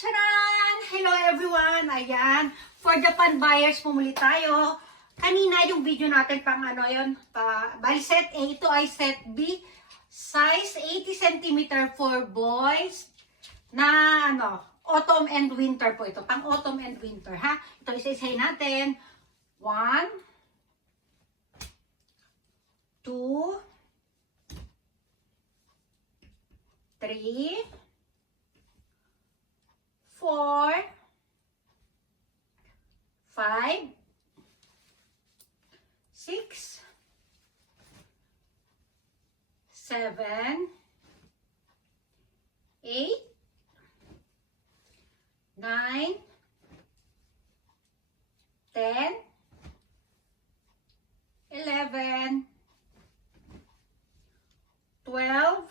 Charan! Hello everyone! Ayan, for Japan buyers, pumuli tayo. Kanina yung video natin pang ano yun, bali set A, ito ay set B. Size 80 cm for boys na ano, autumn and winter po ito. Pang autumn and winter, ha? Ito isa-isay natin. 1, 2, 3, 4, 5, 6, 7, 8, 9, 10, 11, 12,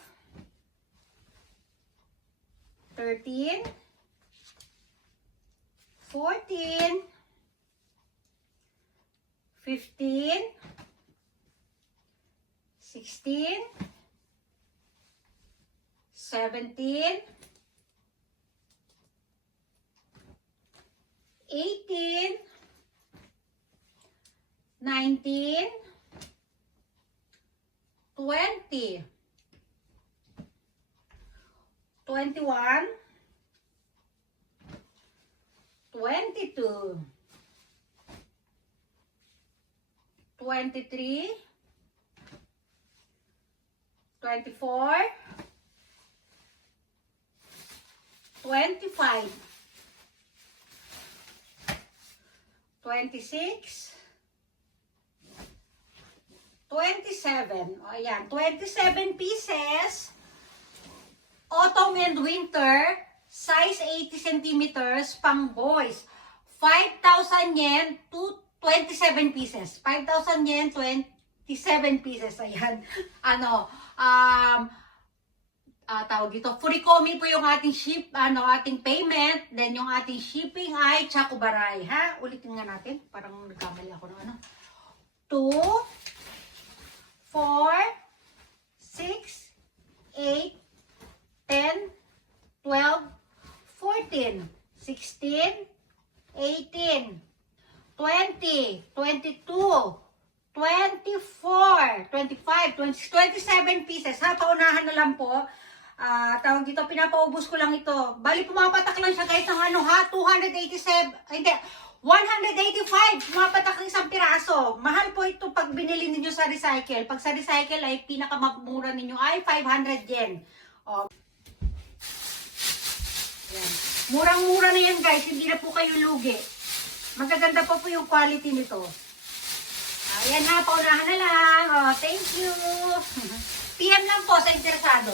13, 14, 15, 16, 17, 18, 19, 20, 21, 22, 23, 24, 25, 26, 27. O ayan, 27 pieces. Autumn and winter, size 80 centimeters, pang boys. 5,000 yen to 27 pieces. 5,000 yen, 27 pieces. Ayan. Ano, tawag dito, Furikomi po yung ating ating payment. Then yung ating shipping ay Chakubaray, ha? Ulitin nga natin. Parang nagkamali ako ng ano. 2, 4, 6, 8, 10, 12, 14, 16, 18, 20, 22, 24, 25, 27 pieces. Ha, paunahan na lang po. Tawag dito, pinapaubos ko lang ito. Bali, pumapatak lang siya guys ng ano ha, 287, hindi, 185, pumapatak ng isang piraso. Mahal po ito pag binili ninyo sa recycle. Pag sa recycle ay pinakamamura ninyo ay 500 yen. O, yan. Murang-mura na yan guys, hindi na po kayo lugi. Magaganda pa po yung quality nito. Ayan na, paunahan na lang. Oh, thank you. PM lang po sa interesado.